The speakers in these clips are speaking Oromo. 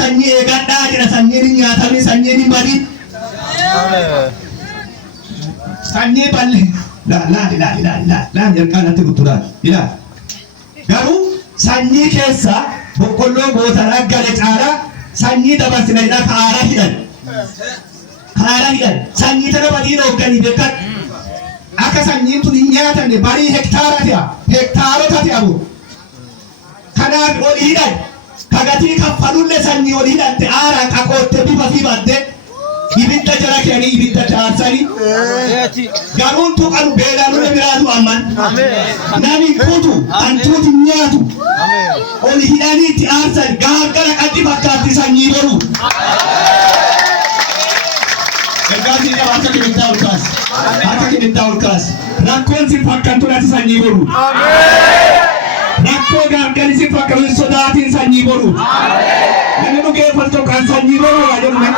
sanyii eegadhaa jira sanyiin hin nyaatamne sanyiin hin badin. Sanyii bal'e laa jalqaanatti gutturaa ilaa garuu sanyii keessa boqqolloo gootaraa gale caalaa sanyii dabarsina jedha kaara hidhan sanyii tana badiin hoogganii beekan akka sanyiin tun hin nyaatamne barii hektaarota ta'amu kanaaf ol hidhan kagatii kaffalullee sanyii ol hidhatte aaraan qaqootte bifa fi badde ibidda jala keenii ibidda chaarsanii garuun tuqanu beelaanulle biraatu amman nami kutu antuuti nyaatu ol hidhaniitti aarsan gaargara qaddi fakkaatti sanyii boru ergaasii qaba harka kibittaa ol kaas rakkoon si fakkantu nati sanyii boru rakkoo gaargari si fakkantu sodaatiin sanyii boru namni dhugeeffatu kan sanyii boru waa jedhume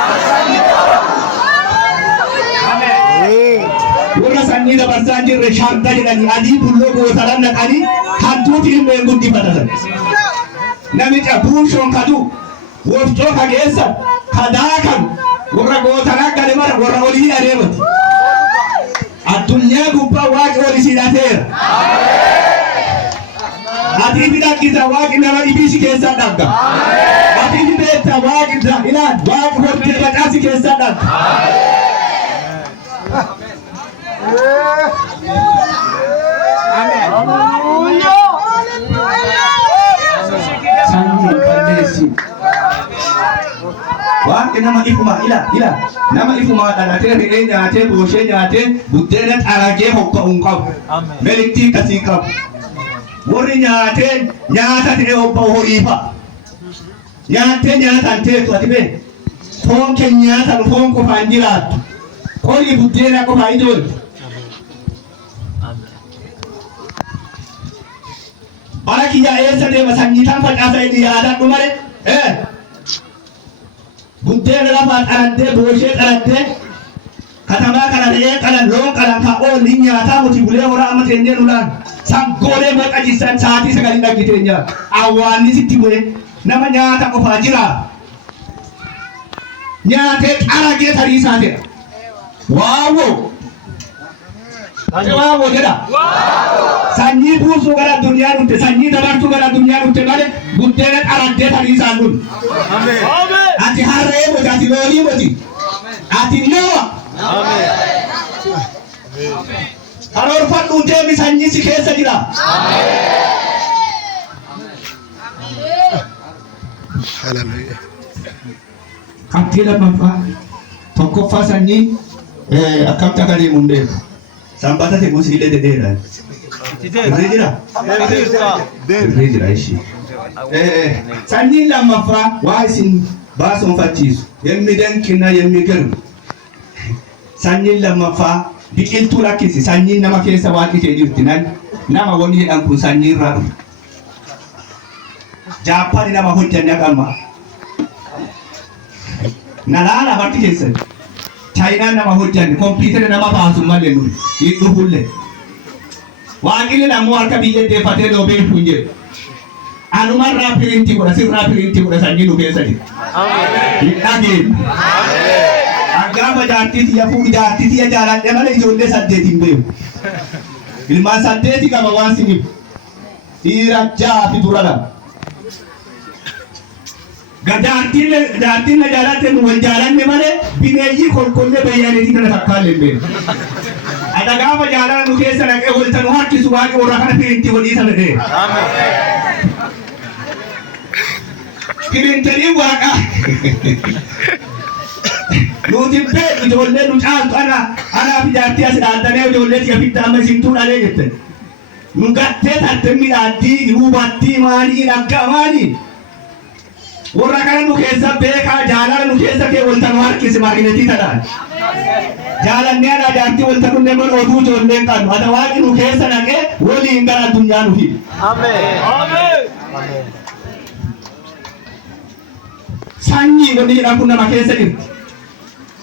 warra sanyii dabarsaa jirre sharda jedhanii adii bulloo gootaran naqanii hantuuti ilmeen guddifatan namicha buushoon kadu woftoo kageessa kadaakan warra gootaraa gale mara warra olii adeemati addunyaa gubbaa waaqi oli sidhateera ati bidakisa waaqi nama ibisi keessa dhagga ati beekta waaqi ilaan waaqi hortee badhaasi keessa dhagga sanyi kalleessi waaqi nama ifuma ila nama ifuma dhalatee re'ee nyaatee booshee nyaatee buddeena xaragee hokka'uun qabu meliktii kasii qabu warri nyaatee nyaata ta'e hokka'u horiifa nyaatee nyaataan teetu ati bee foon kee nyaatan foon qofaan jiraattu horii buddeena qofaa ijoollee bara kiyyaa eessa deema sanyiitaan facaasa inni yaadadhu malee buddeena lafaa xaraddee booshee xaraddee katamaa kana re'ee qalan loon qalan ka'oo ni nyaataa muti bulee horaa amma teennee nulaan saggoolee maqa jissan saatii sagalii dhaggitee nyaata awwaanni sitti bu'e nama nyaata qofaa jira nyaatee xaragee tarii isaa ta'e waawo jedha sanyii buusuu gara addunyaa dhufte sanyii dabarsuu gara addunyaa dhufte malee buddeena xaraddee tarii isaan dhun ati harree moti ati loonii moti ati nama karoorfadhuu deemi sanyii si keessa jira qabxii lammaffaa tokkoffaa sanyii akkamta akka deemu hin beeku sanbata ta'e gosi illee deddeedhaan irree jira ishii sanyiin lammaffaa waa isin baasonfachiisu yemmi danqina yemmi garu sanyiin lammaffaa biqiltuu lakkisi sanyiin nama keessa waaqi kee jirti nama wanni jedhan kun sanyii irraa dhufu Jaappaan nama hojjanne qabma nalaala barti keessatti China nama hojjanne kompiitara nama baasu malee nuyi dhufulle waaqillee namoo harka biyya deeffatee loobee hin jedhu anumarraa pirinti godha sirraa pirinti godha sanyii nu keessa jira hin dhageenye gaafa jaartiiti yaafuu jaartiiti ya jaaladhe malee ijoollee saddeet hin beeku ilmaan saddeeti qaba waan siniif dhiira ja'a fi dura lama jaartiin na jaalatte nu wal jaalanne malee bineeyyii kolkollee bayyaneetii kana takkaalle hin beeku ada gaafa jaalala nu keessa dhaqee waltanu harkisu waaqi warra kana pirinti walii sana ta'e pirintarii waaqa nuti beeku ijoollee nu caaltu anaa fi jaartii as dhaantanee ijoollee tiya fitta amma isintuu dhalee jette nu gattee tarte midhaaddii hubattii maalii dhagga maalii warra kana nu keessa beekaa jaalala nu keessa kee waltanu harkisi maaginetii tadhaan jaalannee ana jaartii waltanu neman oduu ijoolleen qabnu ata waaqi nu keessa dhaqee waliin gara addunyaa nu hidhe sanyii wanni jedhan kun nama keessa jirti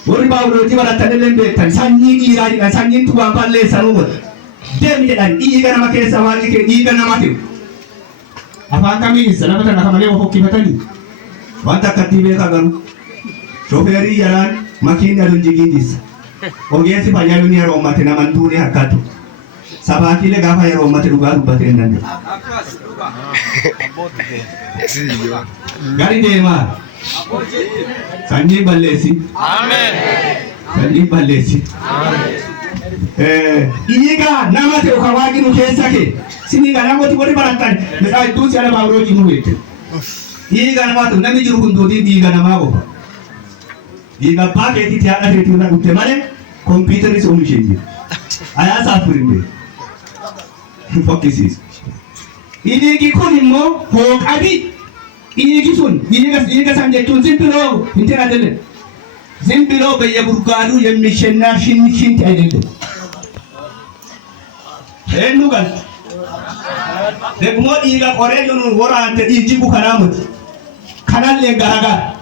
warri baabulootii barattanillee beektan sanyii dhiiraa jedhan sanyiin tubaan balleessanuu godha deemi jedhan dhiiga nama keessa waaqi kee dhiiga nama tiru afaan kamiinsa nama tana kamalee of hokkifatanii wanta katibe kagaru shoferi yaran makiin adun jigindis ogeessi fayyaa ni yeroo ummate namantuuni hakkatu sabaakiilee gaafa yeroo ummate dhugaa dubbatee hin danda'u. Gari deemaa sanyii balleessi. Ameen. Sanyii balleessi. Dhiiga nama ta'e kan waaqni keessa kee siniga namooti warri baratan midhaa iddoo si ala baaburoo jiru beekte. Dhiiga namaa ta'u namni jiru hundootiin dhiiga namaa qofa. Dhiiga abbaa keetiitti haadha keetii irraa dhufte malee kompiitarri si oomishee jira. Ayaa saafirin beeku. Fokkisiis. Dhiigi kun immoo hooqadii. Dhiigi sun dhiiga san jechuun zimbiroo hin jedhamne. Zimbiroo biyya burgaaduu yemmishennaa shinti ayyalle. Eenyu gal. Deemuun dhiiga qoree jiruun waraante dhiigi bukanaamuti. Kanallee garaagara.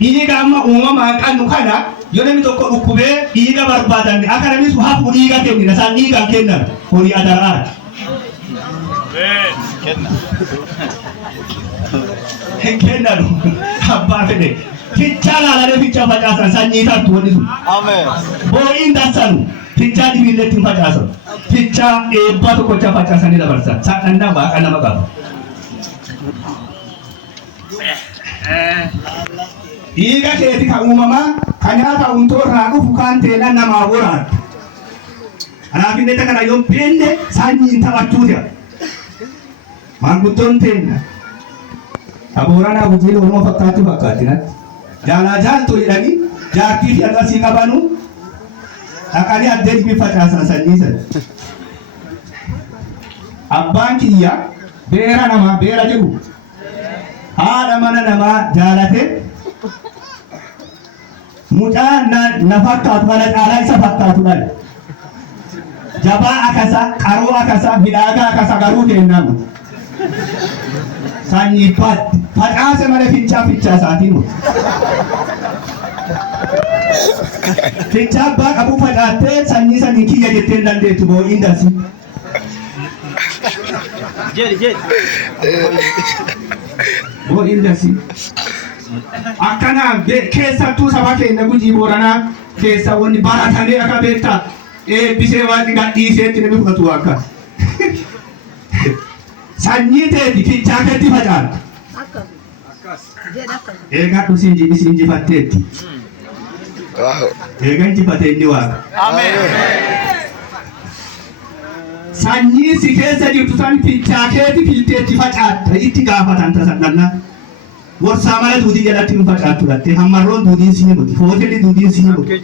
Dhiiga amma uumamaa qannu kana yoo namni tokko dhukkubee dhiiga barbaadan akka namni sun hafu dhiiga kennina isaan dhiigaan kennan horii adaraa. Kennan abbaa fedhe fichaa laalee fichaa facaasan sanyii taatu wanni sun. Boo'iin dansanu fichaa dhibiilleetti hin facaasan. Fichaa eebbaa tokkocha facaasanii dabarsan. Saaqannaa waaqa nama qaba. Dhiiga keeti kan uumamaa kan nyaata untoorraa dhufu kan ta'e namaa waraana. Kanaaf inni kana yoo beenne sanyiin taphachuu jira. Maanguddoon teenna. Abooranaa gujiin Oromoo fakkaatti natti. Jaalaa jaaltu jedhanii jaartii fi agarsiis qabanu dhaqanii addee dhibii facaasan sanyii sana. Abbaan kiyya beera namaa beera jedhu haadha mana namaa jaalate mucaa na fakkaatu kana caalaa isa fakkaatudhaan jabaa akasa qaroo akasa midhaagaa akasa garuu kennamu sanyii facaase malee fichaa isaatiin fichaa abbaa qabu facaattee sanyii sanii kiyya jettee hin dandeettu boo'iin dansi. Boo'iin dansi. Akkana keessattuu saba keenya Gujii Booranaa keessa wanni baratanii akka beektaa eebbisee waan gadhiiseetti namni fudhatu akka. Sanyii ta'eeti fichaa keetti facaan. Eegaa dhusiin injifatteetti. Eegaa injifatee inni waaqa. Sanyii si keessa jirtu san fichaa keetti filteetti facaatta itti gaafatan tasadhanna. Warsaa mala duudii jalatti nu facaattu dhatte hammarroon duudiin sinii muti hootelli duudiin sinii muti.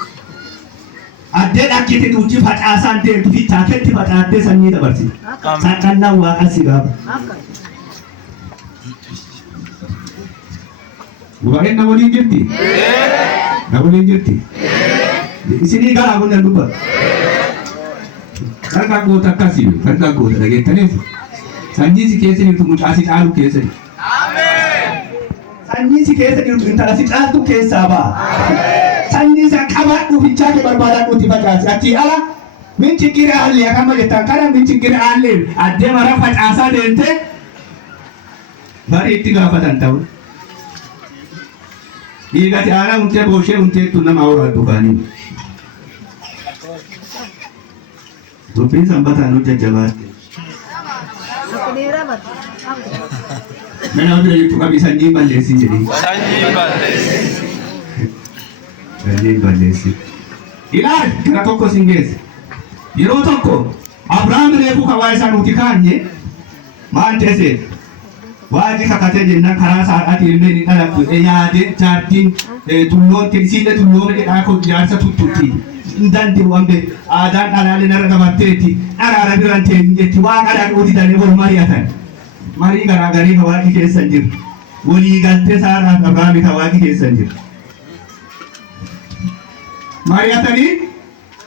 Addee dhaqqite duuchi facaasaan deemtu fichaa keetti facaattee sanyii dabarsite. Saaqannaan waaqa si gaafa. Dubareen na waliin jirti? Na waliin jirti? Isinii garaa kun nan dubbatu. Harkaan goota akkasii harkaan goota dhageettaniif sanyii si keessa jirtu mucaa si caalu keessa jirtu. Sanyii si keessa jirtu intala si caaltu keessaa ba'a. Sanyii isa qabaadhu fichaa kee barbaadadhu itti facaasi. Achii ala min chiggire haallee akkama jettan kana min chiggire haallee addee mara facaasaa deemtee barii itti gaafatan ta'u. Dhiigati aanaa huntee booshee hunteettu nama horaadhu kaanii. Dubbiin sanbataan nu jajjabaatte. Mana bira jirtu qabi sanyii balleessi jedhee. Sanyii balleessi. Ilaali gara tokko sin geesse. Yeroo tokko Abrahaam reefuu kawaa isaa nuti kaanye maal teessee waaji kakatee jennaan karaa saadhaati ilmeen hin dhalattu yaadee jaartiin tulloon siille tulloon jedhaa koo jaarsa tuttutti. Indante wambe aadaan dhalaalee narra qabatteetti dharaara biraan ta'een jetti waaqa dhaquuti danii wal mari'atan. Marii garaagarii hawaasni keessa jiru. Walii galtee saadhaaf Abrahaamii hawaasni keessa jiru. Mari'atanii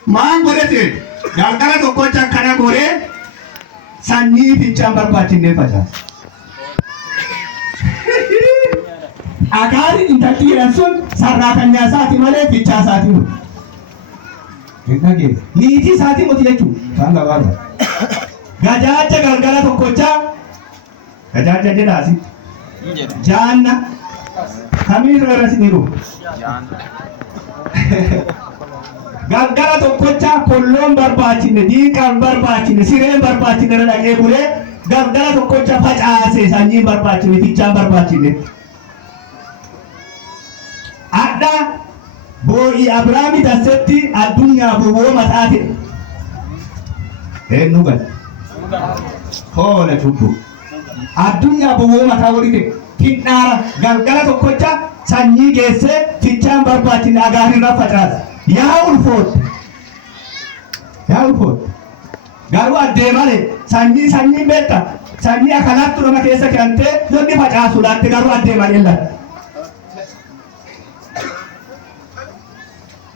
maan godhate galgala tokkocha kana goree sanyii fichaan barbaachisnee facaasa. Agaari intalli jedhan sun sarraatanyaa isaati malee fichaa isaati miti. Eeggagee niitii isaati miti jechuudha. Kan gabaabaa. Gajaacha galgala tokkochaa gajaacha jedhaasi. Jaanna Kamiin irra siniru. Galgala tokkocha kolloon barbaachine diiqaan barbaachine sireen barbaachine irra dhaqee bulee galgala tokkocha facaase sanyii barbaachine fichaan barbaachine. Adda boo'i Abrahaami dasetti addunyaa boboo mataate. Eenyu gala. Hoola cubbu. Addunyaa boboo mataa walite. Kidhaara galgala tokkocha sanyii geessee fichaan barbaachine agaarirra facaase. Yaa ulfoot. Garuu addee malee sanyii beekta. Sanyii akkanatti nama keessa keentee lolli facaasu laatte garuu addee malee latte.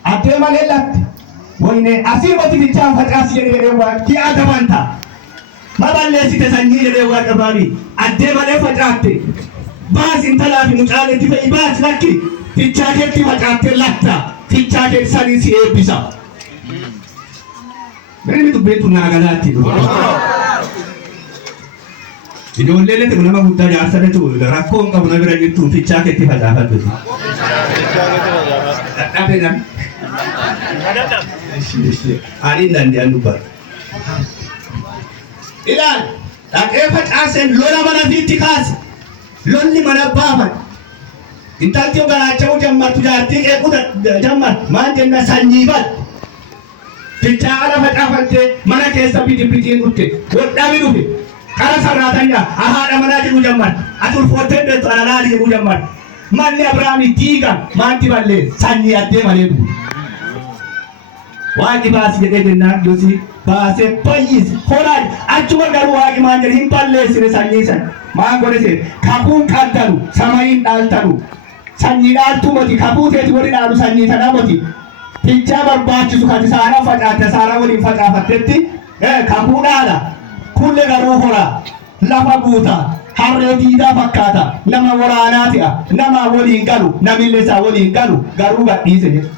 Addee malee latte. Wayne asii wati fichaan facaasi jedhee waan ki'a dabanta. Ma balleessite sanyii jedhee waan dhabaami. Addee malee facaatte. Baasi intalaa fi mucaalee fa'i baasi lakki. Fichaa keetti facaatte latta. Fichaa keetti sanii si eebbisa. Beri itu betul nagalati tu. Ijoollee leete nama guddaa jaarsa leete rakkoon qabu nama bira jirtu fichaa keetti facaafatu. Dadhabe nam. Ani dandean dubbatu. Ilaal dhaqee facaaseen lola mana fiitti kaase. Lolli mana baafan. Intalti ogalaacha'uu jammartu jaartii qeequu jammar maal jenna sanyii bal. Fichaa ala facaafante mana keessa bitiin dhutte godhami dhufe kara sarraatanya haadha manaa jedhu jammar ati ulfoottee beektu alalaali jedhu jammar manni Abrahaami diiga maanti ballee sanyii addee malee dhufu. Waaqi baasi jedhee jennaan yosi baasee bayyis holaan achuma garuu waaqi maan jedhe hin balleessine sanyii san maan godhe seen kakuun qaddaru samayiin dhaaltaru sanyii dhaaltuu moti kakuu teeti wali dhaalu sanyii tanaa moti. Fichaa barbaachisu kan isaanii facaate saara waliin facaafattetti kakuudhaadha. Kulle garuu hora lafa guuta harree diidaa fakkaata nama waraanaa ta'a nama waliin galu namillee isaa waliin galu garuu gadhiise jedhe.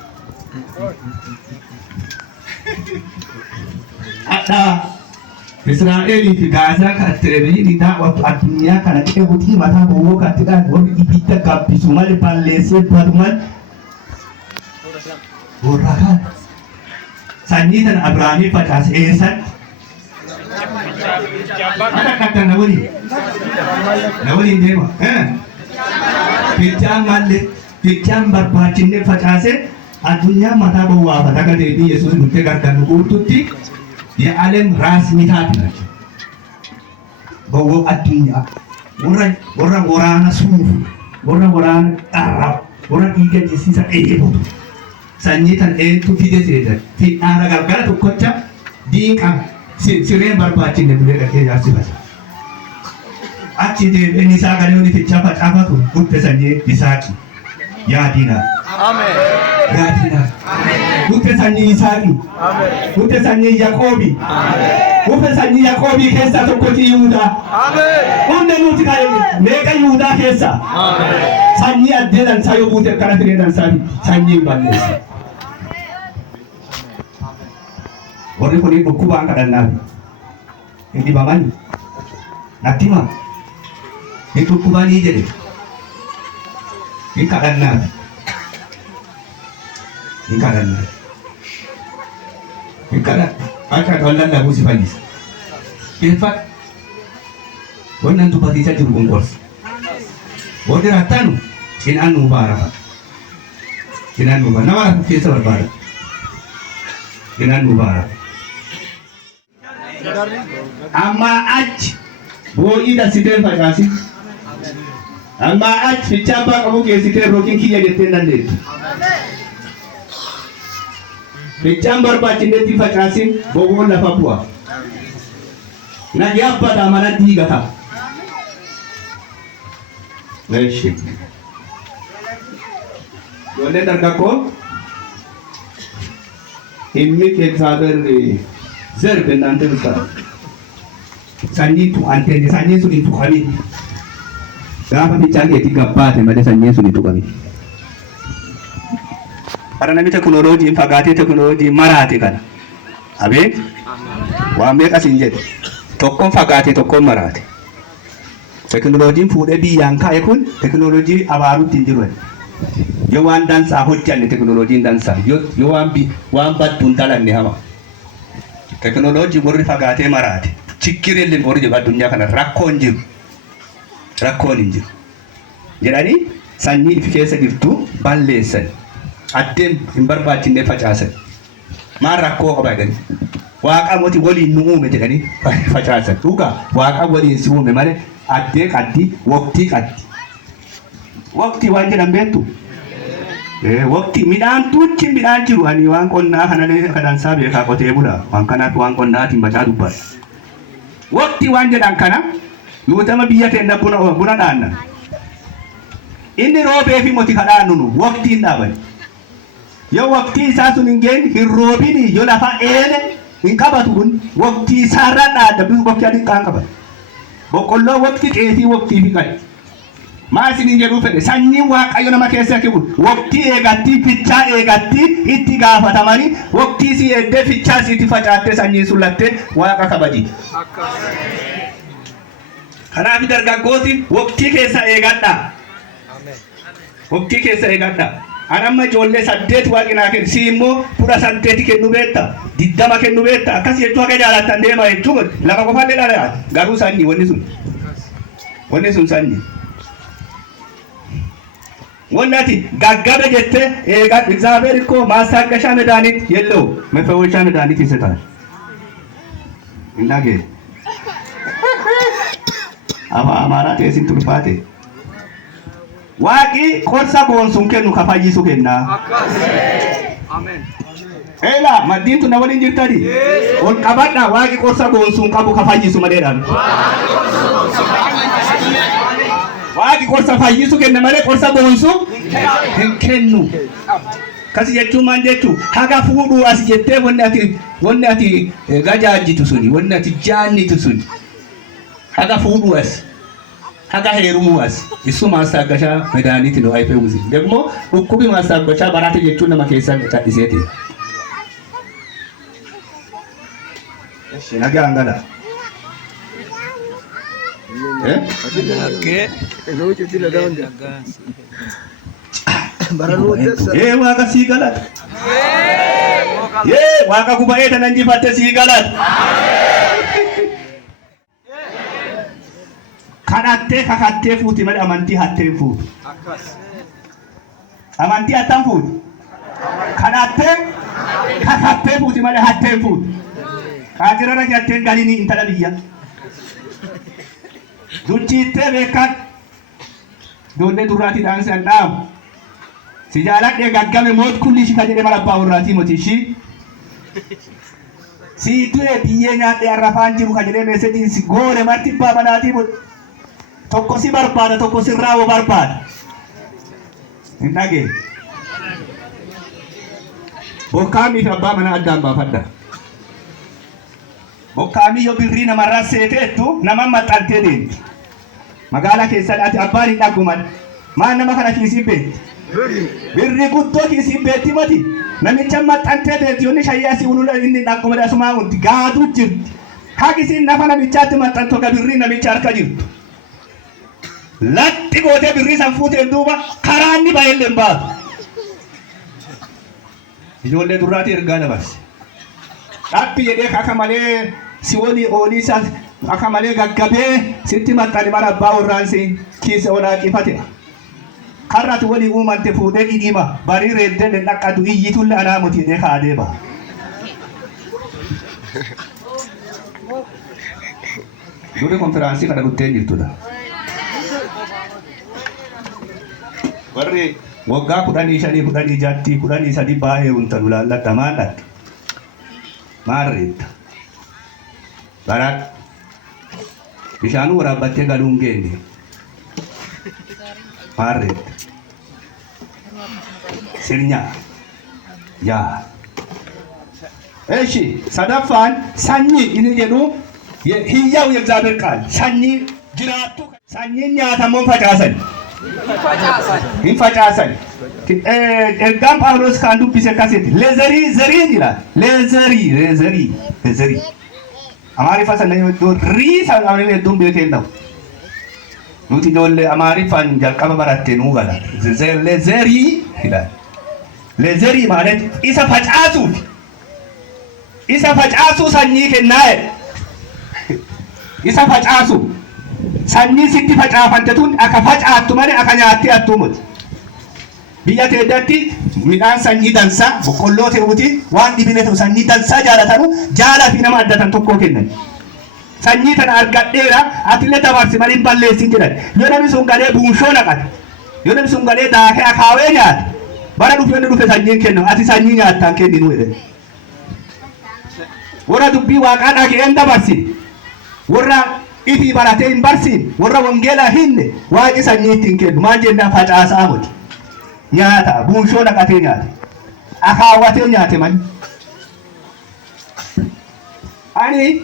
Adda Israa'elii fi Gaazaa kan televezyiinii daawwatu addunyaa kana qeebutii mataa bowwoo kan ta'an warri ibidda gabbisu malee balleessee badu malee. Warrakan sanyii tan Abrahaamii facaase eessan akka na waliin deema fichaan malle fichaan barbaachinne facaase addunyaa mataa bowwaafata akka deebii Yesuus nutti gargaaru guututti የዓለም ራስ ምታት ናቸው። bowwoo addunyaa warra waraana suufu warra waraana xarraa warra dhiiga jessiisa dheebotu. Sanyii tan eentu fide seetan fidhaara galgala tokkocha diinqa sireen barbaachine bulee dhaqee jaarsifata. Achi deebiin isaa galee wani fichaa facaafatu gudde sanyii Isaaqi yaadina. Yaadina. Gudde sanyii Isaaqi. Gudde sanyii Yaaqoobi. Gudde sanyii Yaaqoobi keessaa tokkochi Yihuudaa. Hunde nuti meeqa Yihuudaa keessaa. Sanyii addee dansaa yoo buute akkana firee dansaa sanyii balleessa. Warri kun dhukkubaan kadhannaafi hin dhibamani natti himaa hin dhukkubanii jedhe hin kadhannaafi hin kadhan akka wallan dhabuu si fayyisa. Keeffadha wannan tubbatiisa jiru gongorsa warri rattaanu cinaan nuu baarafa cinaan nuu baarafa nama rafu keessa barbaada cinaan nuu baarafa. Amma achi boo'ii dhabsiteen facaasi. Amma achi fichaa abbaa qabu geessitee rootiin kiyya jettee dandeettu. Fichaan barbaachinetti facaasin bowwoon lafa bu'a. Nagi abbata mana diigata. Meeshi. Ijoollee dargaggoo ilmi keessaa zerbe እናንተ ምሳሌ sanyiitu antenne sanyiin sun hin tuqamin gaafa fichaan keetti gabbaate malee sanyiin sun hin tuqamin. Bara namni teknooloojiin fagaatee teknooloojiin maraate kana abeen waan meeqas hin jedhe tokkoon fagaate tokkoon maraate Teknoloojiin fuudhee biyyaan kaa'e kun teknoloojii abaaruutti hin jiru. Yoo waan dansaa hojjanne teknoloojiin dansaa yoo waan badduun dalanne hama. Teknoloojii warri fagaatee maraate chikkireen warri jiru addunyaa kana rakkoon jiru. Rakkoon hin jiru. Jedhanii sanyii ifi keessa jirtu balleessan. Addeen hin barbaachisne facaasan. Maal rakkoo qaba jedhanii. Waaqa mootii waliin nu uume jedhanii facaasan. Dhugaa waaqa waliin si uume malee addee qaddi waqtii qaddi. Waqtii waan jedhan beektu. Waqtii midhaan tuuchi midhaan jiru ani waan qonnaa kanalee kadansaa beekaa qotee bula. Waan kanaaf waan qonnaatiin macaa dubbata. Waqtii waan jedhan kana nuutama biyya keenya buna dhaanna. Inni roobee fi moti kadhaannu nu waqtiin dhaaban. Yoo waqtii isaa sun hin geenye hin roobini yoo lafa eele hin qabatu kun waqtii isaarra dhaadda bisu waqtii adii kaan qabatu. Boqqolloo waqtii xeetii waqtii fi qadi. Maa isin jedhuu fedhe sanyiin waaqayyo nama keessa kibu waqtii eegatti fichaa eegatti itti gaafatamanii waqtii si eeddee fichaa siiti facaattee sanyii sulattee waaqa kabaji. Kanaaf dargaggooti waqtii keessa eegadha. Waqtii keessa eegadha. Anamma ijoollee 8 waaqinaa kennu si immoo 18 kennu beekta 20 kennu beekta akkas jechuu akka jaalattan deema jechuun lafa qofallee dhala garuu sanyii wanni sun sanyii. Wannati gaggabe jette eegaa እግዚአብሔር እኮ ማስታገሻ መድኃኒት የለው መፈወሻ መድኃኒት ይሰጣል። እናገ አማራ ቴሲን ቱልፋቴ ዋቂ ቆርሳ ቦንሱን ከኑ ከፋይሱ ከና አሜን ኤላ ማዲንቱ ነወሊን ጅርታዲ ኦል ቀባዳ ዋቂ ቆርሳ ቦንሱን ቀቡ ከፋይሱ መደዳን Waaqi qorsa fayyisu kenna malee qorsa boonsu hin kennu. Kasi jechuun maal jechuu haga fuudhuu as jettee wanni ati gajaajjitu suni wanni ati jaannitu suni haga fuudhuu as haga heerumuu as isu maastaggashaa medaaniiti nu ayfee uzi ደግሞ dhukkubi maastaggashaa baraate jechuun nama keessaa cadhiseeti. Nagaa angala. Waaqa sii galata. Waaqa guba'ee tanan jifatte sii galata. Kadhattee kakattee fuuti malee amantii hattee fuuti. Amantii hattan fuuti. Kadhattee kakattee fuuti malee hattee fuuti. Kaajirara jattee galini intala biyya. Duchiittee beekan doonee durraati dhaansan dhaamu si jaaladhee gaggame moot kulli ishii ka jedhe mala abbaa warraatii moti ishii si du'e biyyee nyaadhee arrafaan jiru ka jedhee meesediin si goone marti abbaa manaatii tokko si barbaada tokko si raawwa barbaada hin dhagee bokkaamii fi abbaa manaa addaan baafadha. Bokkaamii yoo birrii namarraa seeteettu nama maxxantee deemti. Magaalaa keessatti abbaan hin dhaguman. Maan nama kana kiisiin beekti. Birrii guddoo kiisiin beekti mati. Namicha maxxantee deemti yoonni shayyaa si ulula inni dhagumada asumaa hundi gaaduu jirti. Haqisiin nafa namichaatti maxxantu akka birrii namicha harka jirtu. Latti gootee birrii san fuuteen duuba karaa inni baay'ee hin baatu. Ijoollee durraatii ergaa dabarse. Dhaphi jedhee akka malee si walii oolii isaa akka malee gaggabee sitti maxxani mara abbaa warraan si kiisa olaaqifate. Karratti walii uumante fuudhee dhidhiima barii reeddee dhaqqatu iyyitulle anaa muti jedhee kaadee ba'a. Duri konfiraansii kana guttee jirtudha. Warri waggaa 15 16 13 baay'ee huntan ulaalladha maalladha. Maarreetta. Barat bishaanuu waraabbattee galuun geenne. Maarreetta. Sirnyaa. Yaa. Eeshi sadaffaan sanyii inni jedhu hiyyaa'u የእግዚአብሔር ቃል sanyii jiraattu sanyiin nyaatamuun facaasan. Hin facaasan. Ergaan Phaawulos kan dubbise akkasitti leezarii zariin jira leezarii amaariffaa sana yoo rii sana hedduun beekee hin dhabu nuti ijoollee Amaariffaan jalqaba barattee nuu gala. Lezerii jedha. Lezerii ማለት isa facaasuuf sanyii kennaa. Isa facaasu sanyii sitti facaafante tun akka facaattu malee akka nyaattee hattuu miti. Biyya teeddatti midhaan sanyii dansaa boqqolloo ta'uuti waan dhibile ta'u sanyii dansaa jaalatanu jaalaa fi nama addatan tokkoo kennan. Sanyii tana argadheera atillee dabarsi malee hin balleessin jedhan. Yoo namni sun galee buunshoo naqate yoo namni sun galee daakee akaawee nyaate bara dhufe sanyiin kennu ati sanyii nyaattaan kenninu jedhe. Warra dubbii waaqaa dhageen dabarsine warra ifi baratee hin barsiin warra wangeelaa hinne waaqi sanyii ittiin kennu maal jennaan facaasaa miti. Nyaata buunshoo naqatee nyaate akaawwatee nyaate malee. Ani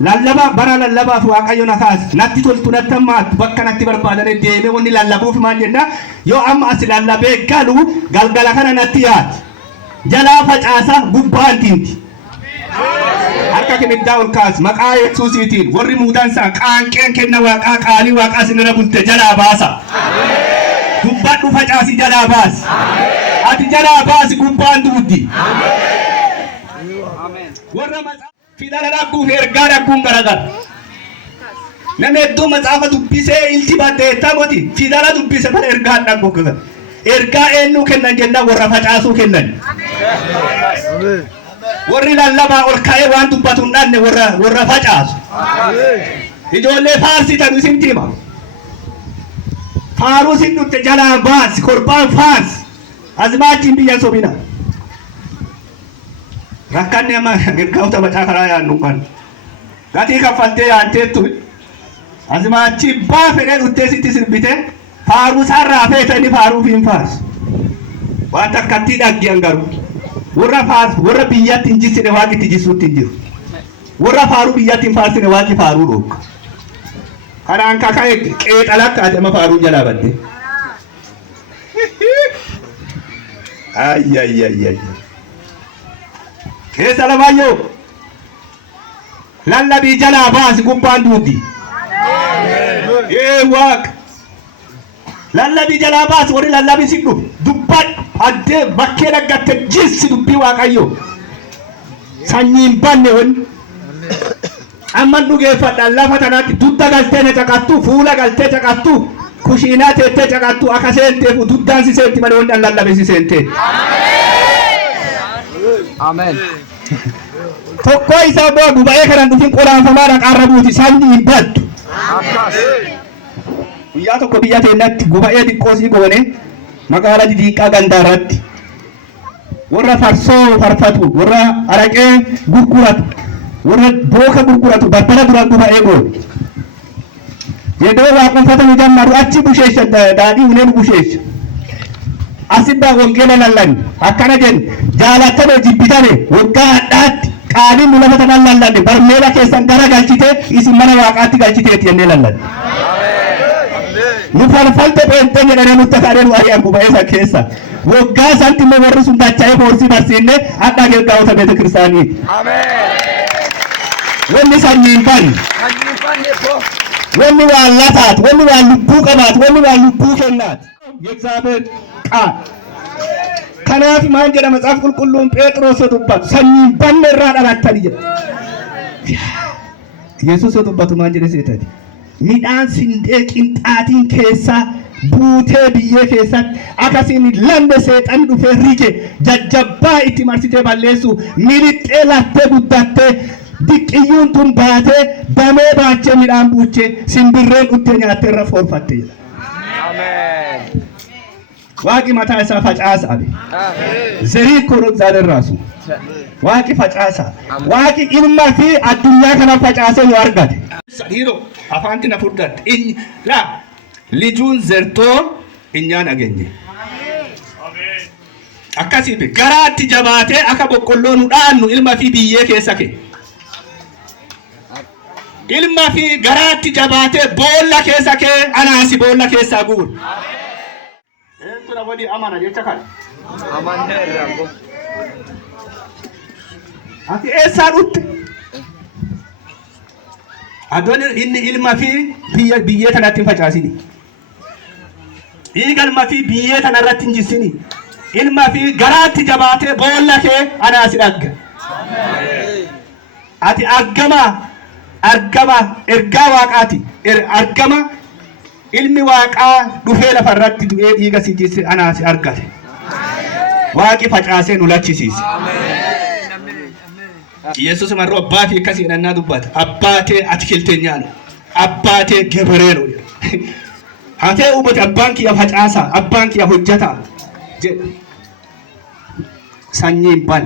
lallaba bara lallabaaf waaqayyo na kaas natti toltu natti ammaattu bakka natti barbaadane deemee wanni lallabuuf maal jenna yoo amma as lallabee galu galgala kana natti yaati jalaa facaasa gubbaan tinti. Harka kibiddaa ol kaas maqaa Yesuusiitiin warri muudansaa qaanqeen kenna waaqaa qaalii waaqaa sinirra bulte jalaa baasa. Gubbadhu facaasi jalaa baasi. Ati jalaa baasi gubbaan duuddi. Warra fidala dhagguuf ergaa dhagguun garagara. Nama hedduu maxaafa dubbisee ilti baddeettamoti fidala dubbise bara ergaa dhagguuf garagara. Ergaa eenyuu kennan jennaan warra facaasuu kennan. Warri lallabaa ol ka'ee waan dubbatu hin dhanne warra facaasu. Ijoollee faarsitan isin tima. Faaruu sin dhutte jalaa baasi korbaan faarsi. Azmaachiin biyya sobina. Rakkanni amma ergaawota macaa karaa yaannu kan. Gatii kaffaltee yaanteettu. Azmaachi baa fedhee dhuttee sitti sirbite faaruu isaarraa feetanii faaruuf hin faarsu. Waan takkattii dhaggiyan garuu. Warra biyyatti hin jissine waaqitti jisuutti hin jiru. Warra faaruu biyyatti hin faarsine waaqi faaruu dhooqa. Kanaan kaka'e qeexalatti ati amma faaruu jalaa badde. Ayyayyayyayyay. Keessa lamaayyoo lallabii jalaa baasi gubbaan duuddi. Waaqa. Lallabii jalaa baasi warri lallabii si dhufu dubbadhu addee bakkee dhaggatte jissi dubbii waaqayyoo. Sanyiin banne wanni. Amma dhugeeffadhaan lafa tanaatti dudda galtee na caqattu fuula galtee caqattu kushiinaa teettee caqattu akka seenteef duddaan si seenti malee wanni lallabe si seentee. Amen. Tokkoo isaa boo guba'ee kanan dhufin qoraanfamaa dhaqaarra buuti sanyiin baddu. Guyyaa tokko biyya teennatti guba'ee xiqqoosii goone magaalaa Didiiqaa Gandaarratti warra farsoo farfatu warra araqee gurguratu warra booka gurguratu balbala duraan guba'ee goone. Yeroo waaqeffatamu jammaru achi busheessa daadhii uleen busheessa. Asibba wangeela lallanne akkana jennu jaalatame jibbitame waggaa hadhaatti qaaliin nu lafa tanaan lallanne barmeela keessan gara galchite isin mana waaqaatti galchiteeti jennee lallanne. Nu falfalte beente jedhanii nutti kaadee nu ari'an guba'ee san keessa. Waggaa santi immoo warri sun dacha'ee boorsii barsiinne hadhaa gargaarota beete kiristaanii. Wanni sanyiin banne. Wanni waan lataat, wanni waan lubbuu qabaat, wanni waan lubbuu kennaat. Yeegzaabeet ቃል ከናፍ ማን ጀዳ መጽሐፍ ቁልቁሉን ጴጥሮስ ወጡባት ሰኝን ባነራ ዳራታን ይጀ ኢየሱስ ወጡባት ማን ጀዳ ሴተት ሚዳን ሲንዴ ቂንጣቲን ኬሳ ቡቴ ብዬ ኬሳት አካሲን ለንደ ሰይጣን ዱፌ ሪኬ ጀጀባ ኢቲ ማርሲቴ ባሌሱ ሚሊጤ ላቴ ጉዳቴ ዲቅዩን ቱን ባቴ ደሜ ባቼ ሚዳን ቡቼ ሲንብሬን ኡቴኛ ተረፎርፋቴ አሜን ዋቂ ማታሳ ፈጫሳ አቤ ዘሪ ኮሮት ዛደራሱ ዋቂ ፈጫሳ ዋቂ ኢልማ ፊ አዱኛ ከና ፈጫሳ ያርጋት ሰዲሮ አፋንቲ ነፉርዳት ላ ልጁን ዘርቶ እኛን አገኘ አሜን አካሲብ ገራቲ ጀባቴ አካ በቆሎኑ ዳኑ ኢልማ ፊ ቢዬ ከሰከ ኢልማ ፊ ገራቲ ጀባቴ ቦላ ከሰከ አናሲ ቦላ ከሳ ጉር Entura wadi amana jecha kan amanne rango ati esa rutte adoni inni ilma fi biyyee tanatti hin facaasini. Dhiiga ilma fi biyyee tanarratti hin jissini. Ilma fi garaatti jabaatee boolla kee anaa si dhagga. Ati argama ergaa waaqaati. Argama ilmi waaqaa dhufee lafarratti du'ee dhiiga si jisse anaa si argate. Waaqi facaasee nu lachisiise. Yesus marroo abbaatii akkasii hidhannaa dubbata. Abbaatee atikiltee nyaanu. Abbaatee gebereenu. Hatee uumate abbaan kiyya facaasa. Abbaan kiyya hojjeta. Sanyiin ban.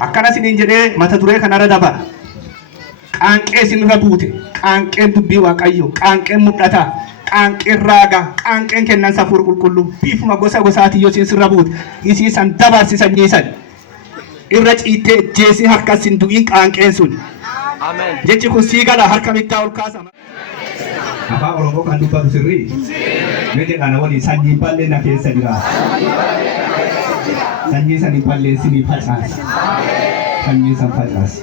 Akkana siniin jedhee mata duree kanarra dabara. Qaanqee sinirra buute. Qaanqeen dubbii waaqayyo. Qaanqeen mul'ata. Qaanqeen raaga. Qaanqeen kennansa hafuura qulqulluu. Biifuma gosa gosaati yoo sirra buute. Isii san dabarsi sanyiisan. Irra ciitee jeesii harka sin du'iin qaanqeen sun. Jechi kun sii gala harka mittaa ol kaasama. Afaan Oromoo kan dubbatu sirrii. Mee jedhaan waliin sanyiin ballee na keessa jira. Sanyii san hin balleessinii facaasa. Sanyii san facaasa.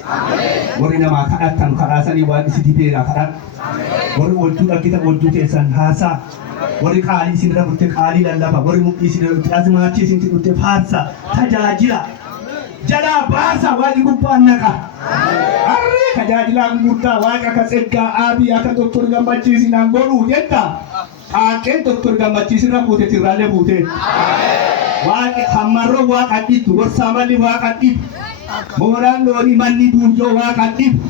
Warri namaa kadhatan kadhaasanii waan isi dibeera kadhan. Warri odduu dhaggitan odduu keessan haasaa. Warri qaalii isin irra burte qaalii lallaba. Warri mudhii isin irra burte asmaachii isin burte faarsa. Tajaajila. Jalaa baasa waan gubbaan naqa. Arree tajaajilaa gurguddaa waaqa akka Tseggaa Aabii akka Doktor Gammachiisinaan godhuu jetta. Qaanqeen Doktor Gammachiisinirra buute tirraallee buute. Waaqi hammarroo waaqa dhibbu gorsaamalli waaqa dhibbu. Mooraan loonii manni duunjoo waaqa dhibbu.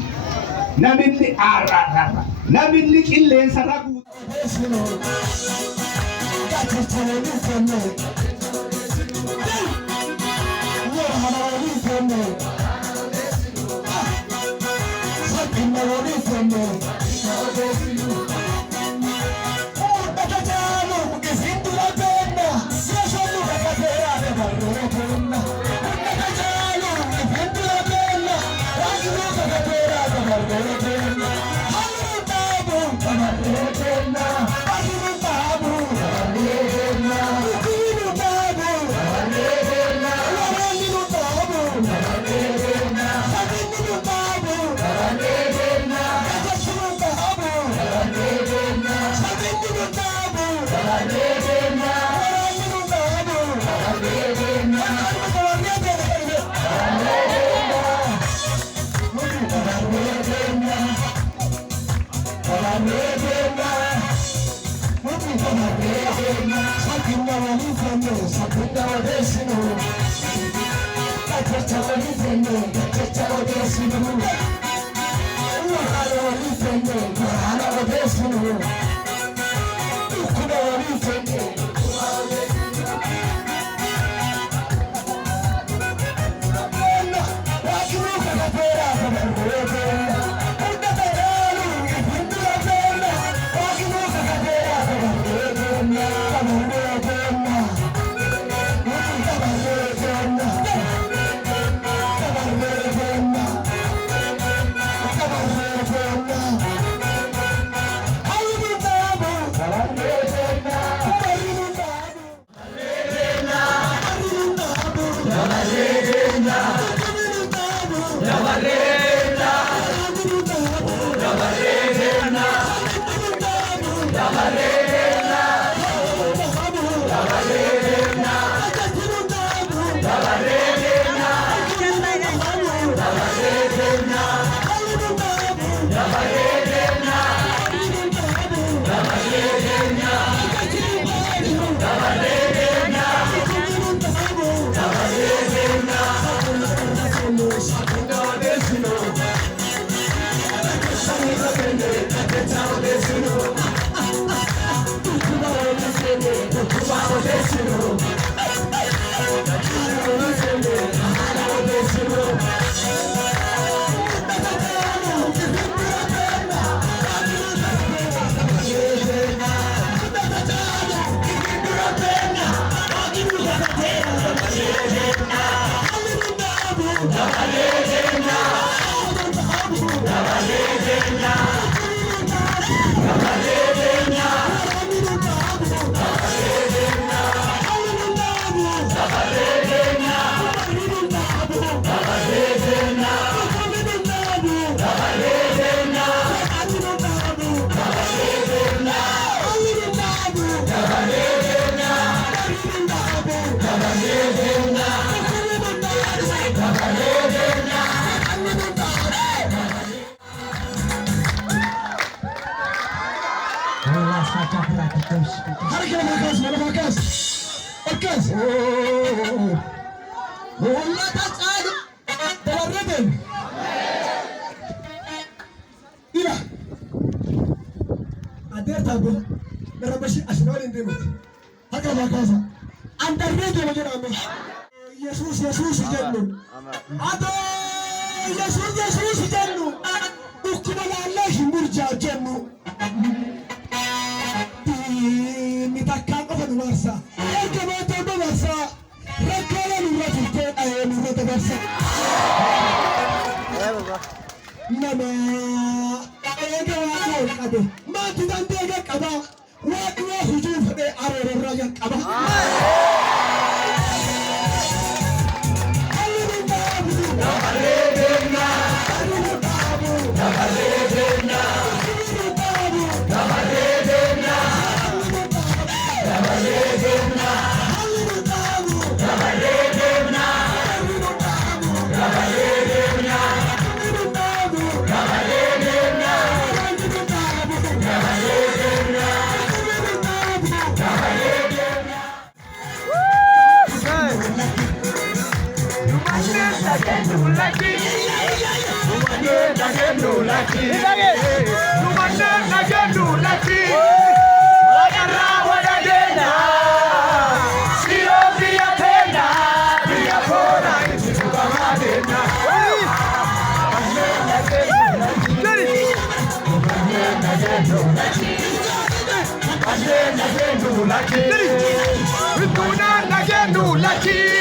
Namni aarraarra. Namni qilleensarra guutu. ولا تسأل تورطن إلى أدير تابو نرمشي أشنال إندمت هكذا كذا أنت الرجل مجرم يسوع جنو أدو يسوع جنو أكمل الله مرجع جنو متكان أفضل ورسا كما تبغى ورسا ركلا نورة الكون أيه نورة ورسا نما أيه كواكول كده ما تدان تيجا كده وادوا هجوم في أرور الرجال كده Lucky.